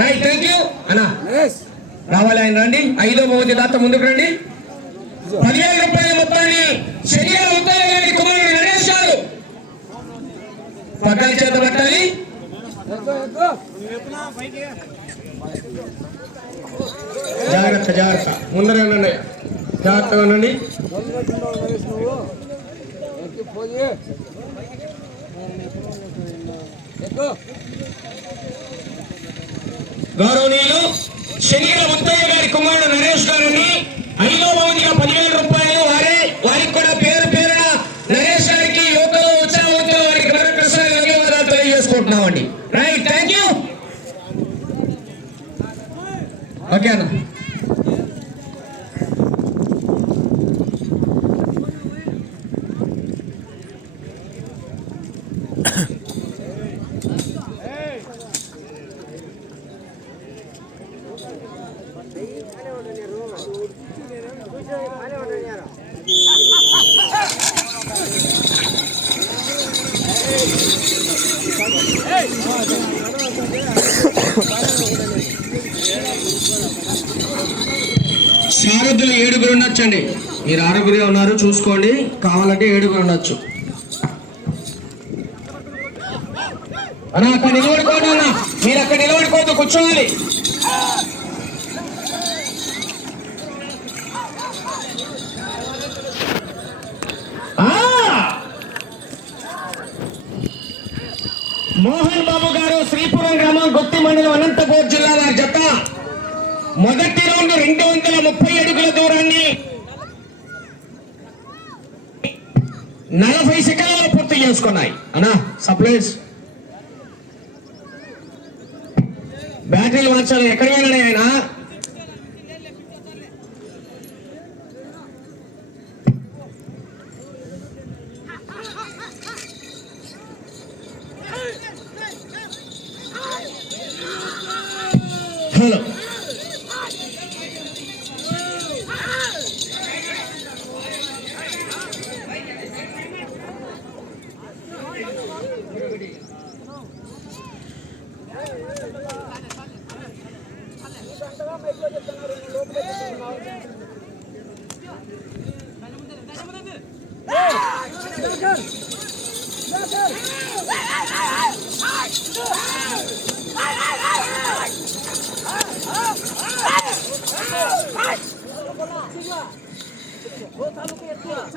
Right thank you అన్నా. రావాలి ఆయన రండి. ఐదో బహుమతి దాత ముందుకు రండి. పదివేల రూపాయల మొత్తాన్ని శరీర ఉత్తరాలని కుమారుడు నరేష్ గారు. పక్కన చేత పెట్టాలి జాగ్రత్త జాగ్రత్త. ముందరే ఉండండి. జాగ్రత్తగా ఉండండి. గౌరవనీయులు శనిగల ముత్తయ్య గారి కుమారుడు నరేష్ గారిని ఐదో బహుమతిగా పదివేల రూపాయలు వారే వారికి కూడా పేరు పేరున నరేష్ గారికి యువకులు ఉత్సాహవంతులు వారికి మరొకసారి ధన్యవాదాలు తెలియజేసుకుంటున్నామండి. రైట్ థ్యాంక్ యూ ఓకే అన్న. సారథులు ఏడుగురు ఉండొచ్చండి. మీరు ఆరుగురే ఉన్నారు చూసుకోండి. కావాలంటే ఏడుగురు ఉండొచ్చు. అన్నా అక్కడ నిలబడుకోండి అన్న. మీరు అక్కడ నిలబడుకోవద్దు కూర్చోవాలి. మోహన్ బాబు గారు శ్రీపురం గ్రామం గుత్తి మండలం అనంతపూర్ జిల్లా వారి జత. మొదటి రౌండ్ రెండు వందల ముప్పై అడుగుల దూరాన్ని నలభై సెకండ్లలో పూర్తి చేసుకున్నాయి. అనా సప్లైస్. బ్యాటరీలు మార్చాలి. ఎక్కడ వెళ్ళాడు ఆయన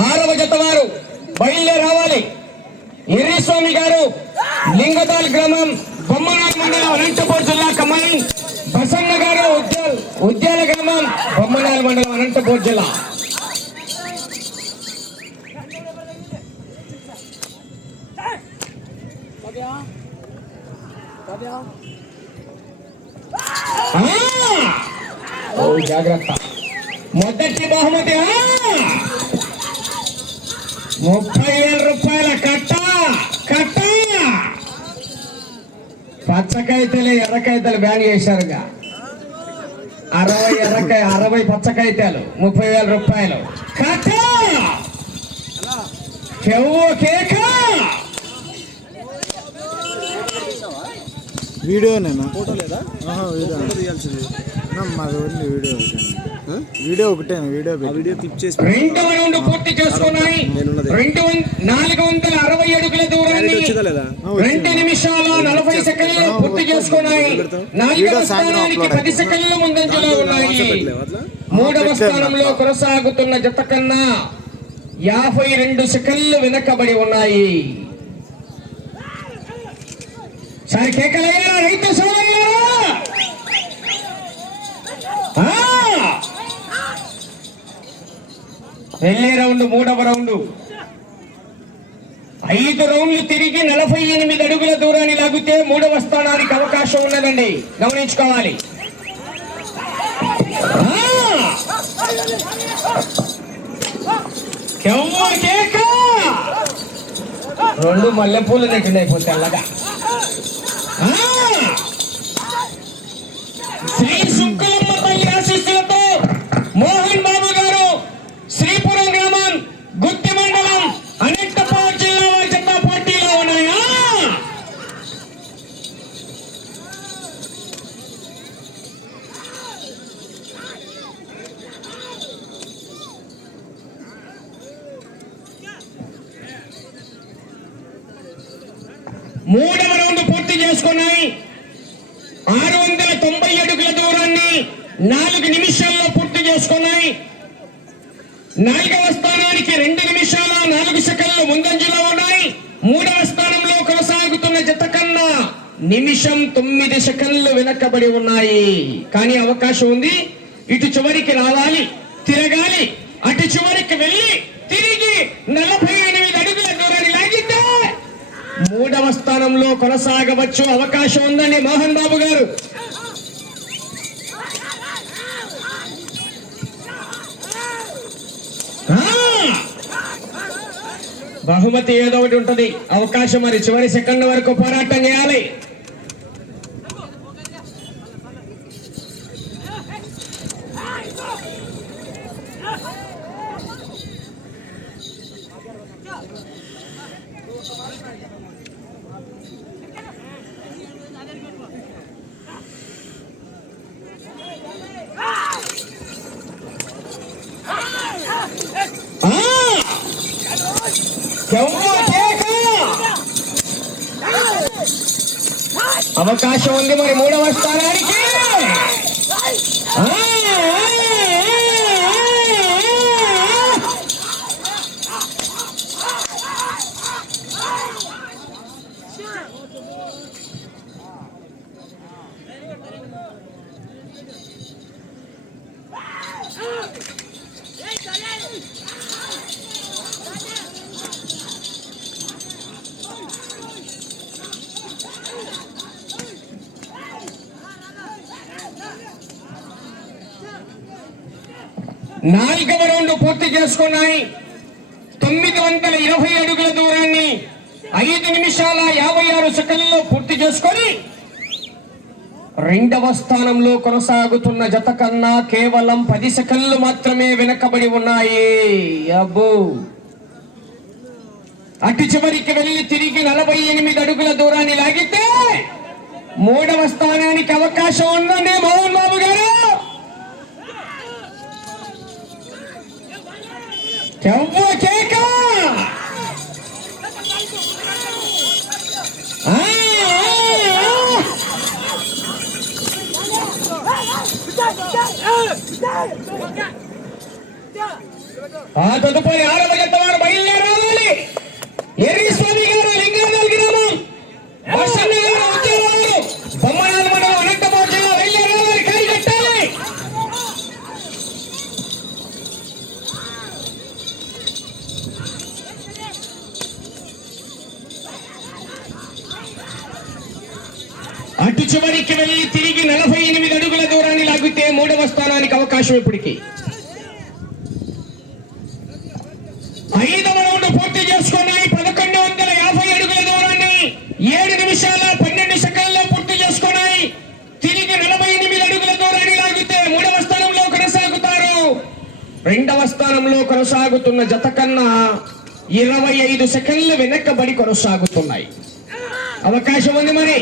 ఆరవ జత వారు బయలుదేరి రావాలి. ఎర్రిస్వామి గారు లింగతాల్ గ్రామం బొమ్మనాడు మండలం అనంతపూర్ జిల్లా కమాండ్ ప్రసన్న గారు ఉద్యాల ఉద్యాల గ్రామం బొమ్మనాడు మండలం అనంతపూర్ జిల్లా. ఓ జాగ్రత్త. మొదటి బహుమతి! ముప్పై వేల రూపాయల కట్ట కట్ట! పచ్చకాయతలు ఎర్రకాయతలు బ్యాన్ చేశారుగా. అరవై ఎర్రకాయ అరవై పచ్చకాయతాలు ముప్పై వేల రూపాయలు. కట్ట! కేక! వీడియోనేనా? ఫోటో లేదా? వీడియో. తీయాల్సింది. మాది ఓన్లీ వీడియో వీడియో ఒకటే వీడియో ఆ వీడియో క్లిప్ చేసి రెండవ రౌండ్ పూర్తి చేసుకున్నాయి. రెండు నాలుగు వందల అరవై అడుగుల దూరాన్ని రెండు నిమిషాల నలభై సెకండ్లు పూర్తి చేసుకున్నాయి. నాలుగవ స్థానానికి పది సెకండ్ల ముందంజలో ఉన్నాయి. మూడవ స్థానంలో కొనసాగుతున్న జత కన్నా యాభై రెండు సెకండ్లు వెనకబడి ఉన్నాయి. సరే కేకలయ్యా రైతు సోదరులారా! వెళ్ళే రౌండ్ మూడవ రౌండ్. ఐదు రౌండ్లు తిరిగి నలభై ఎనిమిది అడుగుల దూరాన్ని లాగితే మూడవ స్థానానికి అవకాశం ఉన్నదండి. గమనించుకోవాలి. రెండు మల్లెపూలు దగ్గర అయిపోతే తెల్లగా. ఆ! ముందంజలో ఉన్నాయి. మూడవ స్థానంలో కొనసాగుతున్న జత కన్నా నిమిషం తొమ్మిది సెకండ్లు వెనకబడి ఉన్నాయి. కానీ అవకాశం ఉంది. ఇటు చివరికి రావాలి తిరగాలి అటు చివరికి వెళ్ళి తిరిగి నలభై ఎనిమిది అడుగుల దూరాన్ని లాగితే మూడవ స్థానంలో కొనసాగవచ్చు. అవకాశం ఉందండి మోహన్ బాబు గారు. బహుమతి ఏదో ఒకటి ఉంటుంది. అవకాశం మరి చివరి సెకండ్ వరకు పోరాటం చేయాలి ఆ! చెవ్వ కేక! అవకాశం ఉంది మరి మూడవ స్థానానికి. నాలుగవ రౌండ్ పూర్తి చేసుకున్నాయి. తొమ్మిది వందల ఇరవై అడుగుల దూరాన్ని ఐదు నిమిషాల యాభై ఆరు సెకండ్లలో పూర్తి చేసుకొని రెండవ స్థానంలో కొనసాగుతున్న జత కన్నా కేవలం పది సెకండ్లు మాత్రమే వెనకబడి ఉన్నాయి. అబ్బో! అటు చివరికి వెళ్ళి తిరిగి నలభై ఎనిమిది అడుగుల దూరాన్ని లాగితే మూడవ స్థానానికి అవకాశం ఉందండి మోహన్ బాబు గారు. చెవ్వ కేక? ఆ, తదుపరి ఆరవ జత వారు అటు చివరికి వెళ్ళి తిరిగి నలభై ఎనిమిది అడుగుల దూరాన్ని లాగితే మూడవ స్థానానికి అవకాశం ఇప్పటికి. ఐదవ రౌండ్ పూర్తి చేసుకున్నాయి పదకొండు వందల యాభై అడుగుల దూరాన్ని ఏడు నిమిషాల పన్నెండు సెకండ్లో పూర్తి చేసుకున్నాయి తిరిగి నలభై ఎనిమిది అడుగుల దూరాన్ని లాగితే మూడవ స్థానంలో కొనసాగుతారు. రెండవ స్థానంలో కొనసాగుతున్న జత కన్నా ఇరవై ఐదు సెకండ్లు వెనక్కబడి కొనసాగుతున్నాయి. అవకాశం ఉంది మరి.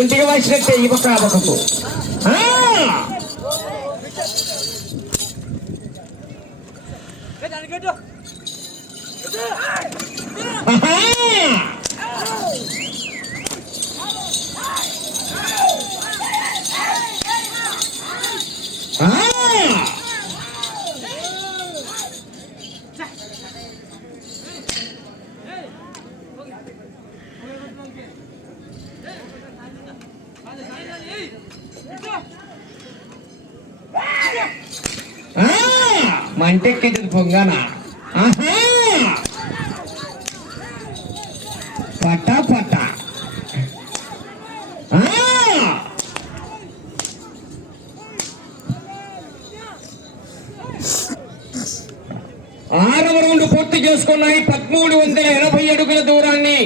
గుంటికి వచ్చినట్టే ఈ పక్క ఆ పక్కకు Ah! ఆహా! ఆ! ఆ! మంటెక్కింది పొంగన ఆహా పట పట ఆ! ఆరవ రౌండ్ పూర్తి చేసుకున్నాయి పద్నాలుగు పదమూడు వందల ఎనభై అడుగుల దూరాన్ని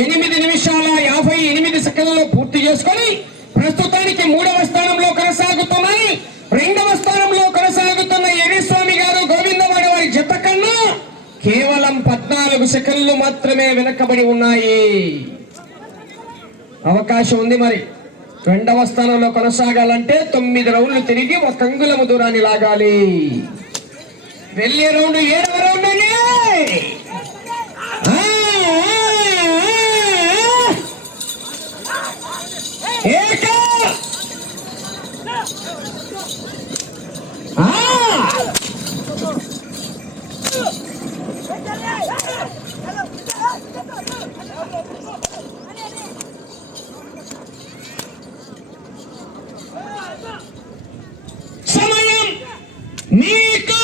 ఎనిమిది నిమిషాల యాభై ఎనిమిది సెకండ్లలో పూర్తి చేసుకొని ప్రస్తుతానికి మూడవ స్థానంలో కొనసాగుతున్నాయి రెండవ స్థానంలో కొనసాగుతున్న ఎరిస్వామి గారు గోవిందవాడ వారి జత కన్నా కేవలం పద్నాలుగు సెకండ్లు మాత్రమే వెనకబడి ఉన్నాయి. అవకాశం ఉంది మరి. రెండవ స్థానంలో కొనసాగాలంటే తొమ్మిది రౌండ్లు తిరిగి ఒక అంగుళము దూరాన్ని లాగాలి. వెళ్ళే రౌండ్ ఏడవ రౌండ్ అండి ఆ, ఆ, ఆ. ఏక. ఆ. సమయం మీకు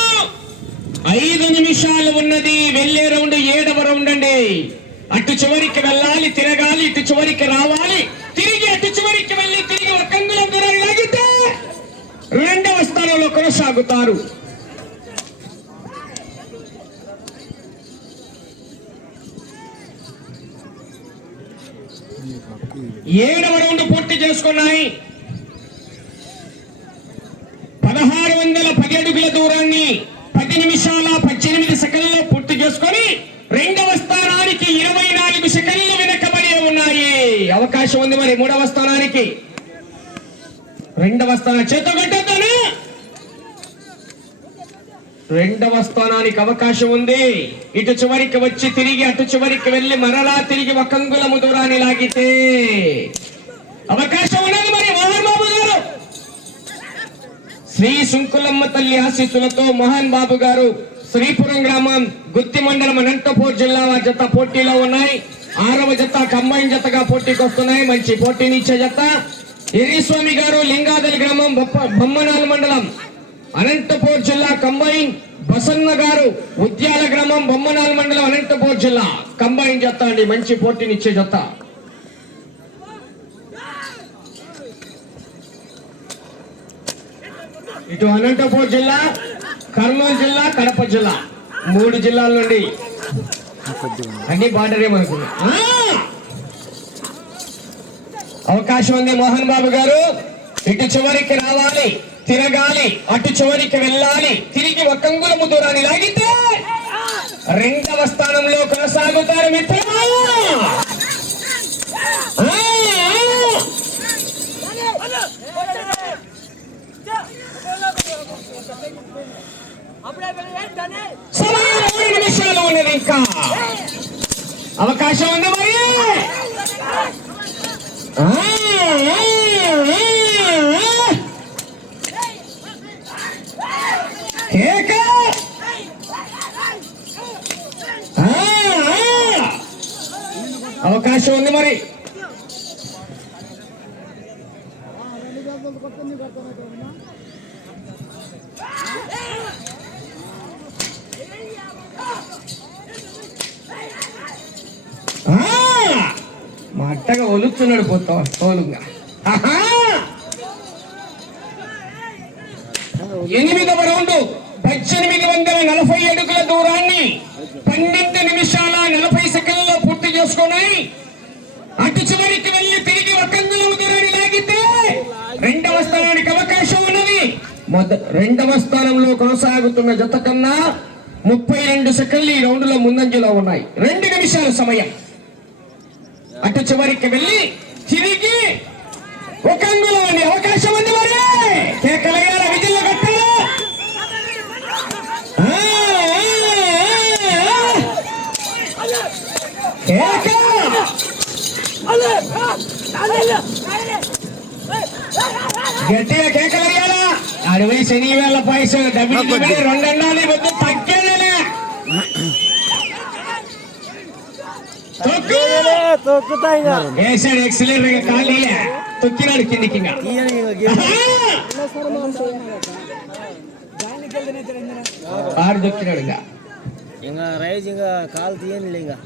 ఐదు నిమిషాలు ఉన్నది వెళ్ళే రౌండ్ ఏడవ రౌండ్ అండి అటు చివరికి వెళ్ళాలి తిరగాలి ఇటు చివరికి రావాలి. తిరిగి అటు చివరికి వెళ్ళి తిరిగి ఒక అంగుళం దూరం లాగితే రెండవ స్థానంలో కొనసాగుతారు. ఏడవ రౌండ్ పూర్తి చేసుకున్నాయి పదహారు వందల పది అడుగుల దూరాన్ని పది నిమిషాల పద్దెనిమిది సెకండ్లలో పూర్తి చేసుకొని రెండవ స్థానానికి ఇరవై నాలుగు సెకండ్లు వెనకబడి ఉన్నాయి అవకాశం ఉంది మరి మూడవ స్థానానికి. రెండవ స్థానం చేత పెట్టద్దాను రెండవ స్థానానికి అవకాశం ఉంది. ఇటు చివరికి వచ్చి తిరిగి అటు చివరికి వెళ్ళి మరలా తిరిగి ఒక అంగుళము దూరాన్ని లాగితే అవకాశం ఉన్నది మరి మోహన్ బాబు గారు. శ్రీ సుంకులమ్మ తల్లి ఆశీస్సులతో మోహన్ బాబు గారు శ్రీపురం గ్రామం గుత్తి మండలం అనంతపూర్ జిల్లా వారి జత పోటీలో ఉన్నాయి. ఆరవ జత కంబైన్ జతగా పోటీకి వస్తున్నాయి. మంచి పోటీనిచ్చే జత. ఎర్రిస్వామి గారు లింగాదల్ గ్రామం బొప్ప- బొమ్మనాల మండలం అనంతపూర్ జిల్లా కంబైన్. బసన్న గారు ఉద్యాల గ్రామం బొమ్మనాల మండలం అనంతపూర్ జిల్లా. కంబైన్ జత అండి. మంచి పోటీనిచ్చే జత. ఇటు అనంతపూర్ జిల్లా కర్నూలు జిల్లా కడప జిల్లా. మూడు జిల్లాల నుండి అన్ని బార్డరే మనకు. అవకాశం ఉంది మోహన్ బాబు గారు. ఇటు చివరికి రావాలి తిరగాలి అటు చివరికి వెళ్ళాలి. తిరిగి ఒక అంగుళము దూరాన్ని లాగితే రెండవ స్థానంలో కొనసాగుతారు మిత్రమా ఆ, ఆ. సమయం మూడు నిమిషాలు ఉన్నది ఇంకా అవకాశం ఉంది మరి ఆ, ఆ, ఆ, ఆ. కేక. ఆ, ఆ. అవకాశం ఉంది మరి ఆ! మా అట్టగా పోతా తోలుగా. ఆహా! ఎనిమిదవ రౌండ్ పద్దెనిమిది వందల నలభై అడుగుల దూరాన్ని పన్నెండు నిమిషాల నలభై సెకండ్లలో పూర్తి చేసుకున్నాయి అటు చివరికి వెళ్ళి తిరిగి ఒక దూరాన్ని లాగితే రెండవ స్థానానికి అవకాశం ఉన్నది. మొద రెండవ స్థానంలో కొనసాగుతున్న జత కన్నా ముప్పై రెండు సెకండ్లు ఈ రౌండ్లో ముందంజలో ఉన్నాయి. రెండు నిమిషాల సమయం. అటు చివరికి వెళ్ళి తిరిగి ఒక అంగుళం అవకాశం ఉంది మరి. కేకలయ్యాల విజిల్ల కట్టాలి గట్టిగా కేకలయ్యాలా అరవై శని వేల పైసలు డబ్బులు రెండన్నాలి వద్దు తగ్గేదేలే వేసాడు ఎక్సలేటర్ ఖాళీ తొక్కినాడు కిందికి! ఆరు తొక్కినాడు ఇంకా. రైజ్ ఇంకా కాలు తీయనులే ఇంకా.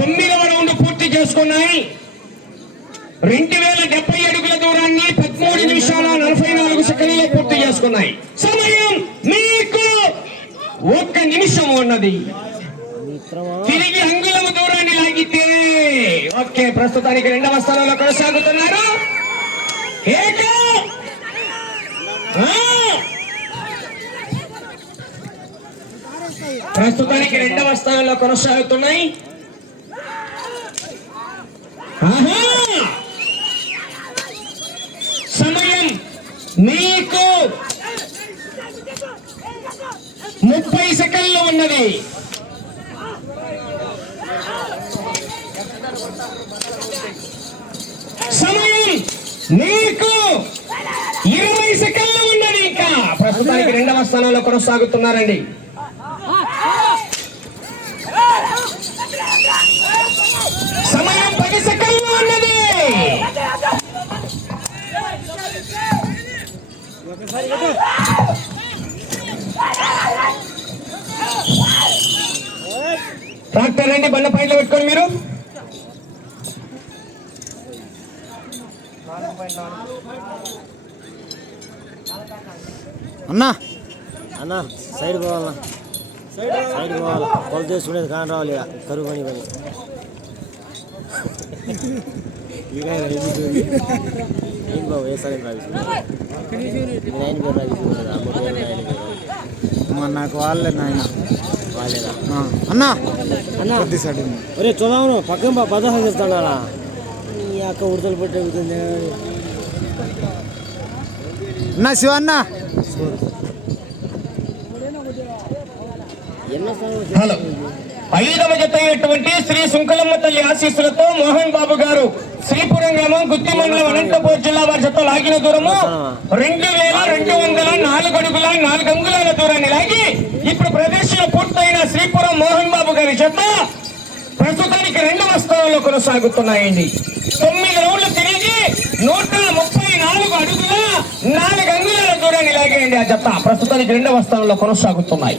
తొమ్మిదవ రౌండ్ పూర్తి చేసుకున్నాయి. రెండు వేల డెబ్బై అడుగుల దూరాన్ని పదమూడు నిమిషాల నలభై నాలుగు సెకండ్లలో పూర్తి చేసుకున్నాయి. సమయం మీకు ఒక్క నిమిషం ఉన్నది. మీకు ఓకే ప్రస్తుతానికి రెండవ స్థానంలో కొనసాగుతున్నారు. ప్రస్తుతానికి రెండవ స్థానంలో కొనసాగుతున్నాయి. సమయం మీకు ముప్పై సెకండ్లు ఉన్నది సమయం నీకు ఇరవై సెకండ్లు ఉన్నది ఇంకా. ప్రస్తుతానికి రెండవ స్థానంలో కొనసాగుతున్నారండి. సమయం పది సెకండ్లు ఉన్నది. ట్రాక్టర్ రండి బండ పైన పెట్టుకోండి మీరు. అన్నా. అన్న సైడ్ పోవాలన్నా సైడ్ పోవాలా? కొలత చేసుకునేది కాని రావాలి కరువు పని పని. ఏం బాబు రావిస్తున్నాడు నేను పేరు నాకు వాళ్ళే నాయన. వాళ్ళేనా? అన్నా. అన్న. ఒరే చూద్దాము పక్కన పదహారు చేస్తాడా? ఈ అక్క ఉడతలు పట్టి అవుతుంది అన్నా శివ అన్న. ఎన్నో స్థానం హలో. ఐదవ జత అయినటువంటి శ్రీ సుంకలమ్మ తల్లి ఆశీస్సులతో మోహన్ బాబు గారు శ్రీపురం గ్రామం గుత్తి మండలం అనంతపూర్ జిల్లా వారి జత లాగిన దూరము రెండు వేల రెండు వందల నాలుగు అడుగుల నాలుగు అంగుళాల దూరాన్ని లాగి ఇప్పుడు ప్రదర్శన పూర్తయిన శ్రీపురం మోహన్ బాబు గారి జత ప్రస్తుతానికి రెండవ స్థానంలో కొనసాగుతున్నాయండి. తొమ్మిది రౌండ్లు తిరిగి నూట ముప్పై నాలుగు అడుగుల నాలుగు అంగుళాల దూరాన్ని లాగేయండి ఆ జత ప్రస్తుతానికి రెండవ స్థానంలో కొనసాగుతున్నాయి.